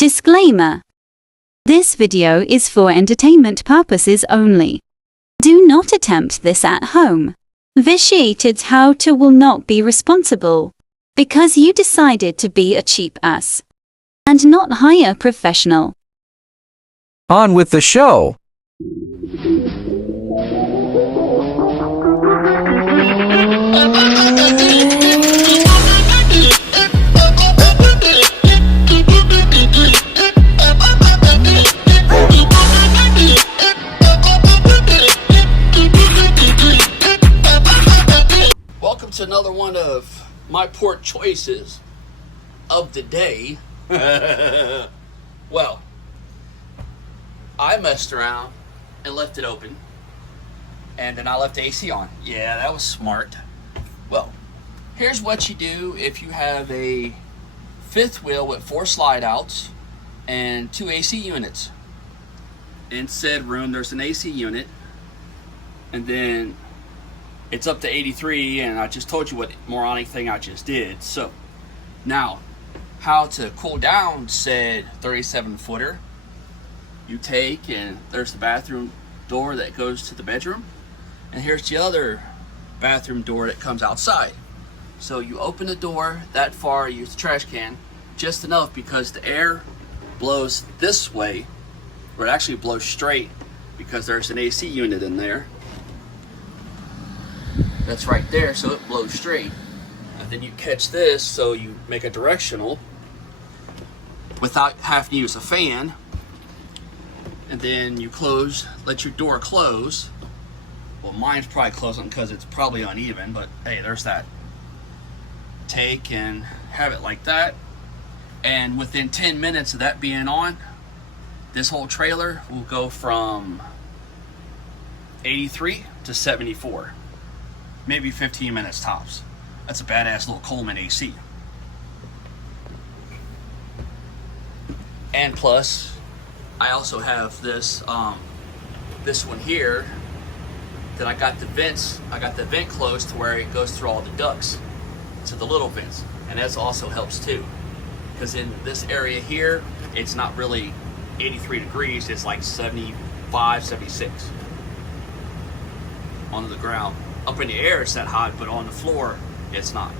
Disclaimer. This video is for entertainment purposes only. Do not attempt this at home. Vitiated how to will not be responsible because you decided to be a cheap ass and not hire a professional. On with the show. Welcome to another one of my poor choices of the day. Well, I messed around and left it open, and then I left the AC on. Yeah, that was smart. Well, here's what you do if you have a fifth wheel with 4 slide outs and 2 AC units. In said room, there's an AC unit, and then it's up to 83, and I just told you what moronic thing I just did. So now, how to cool down said 37 footer. You take, and there's the bathroom door that goes to the bedroom, and here's the other bathroom door that comes outside. So you open the door that far, use the trash can just enough because the air blows this way, or it actually blows straight because there's an AC unit in there. That's right there, so it blows straight. And then you catch this, so you make a directional without having to use a fan. And then you close, let your door close. Well, mine's probably closing because it's probably uneven, but hey, there's that. Take and have it like that. And within 10 minutes of that being on, this whole trailer will go from 83 to 74. Maybe 15 minutes tops. That's a badass little Coleman AC. And plus, I also have this this one here that I got the vents. I got the vent closed to where it goes through all the ducts to the little vents, and that also helps too. Because in this area here, it's not really 83 degrees. It's like 75, 76 on the ground. Up in the air it's that hot, but on the floor it's not.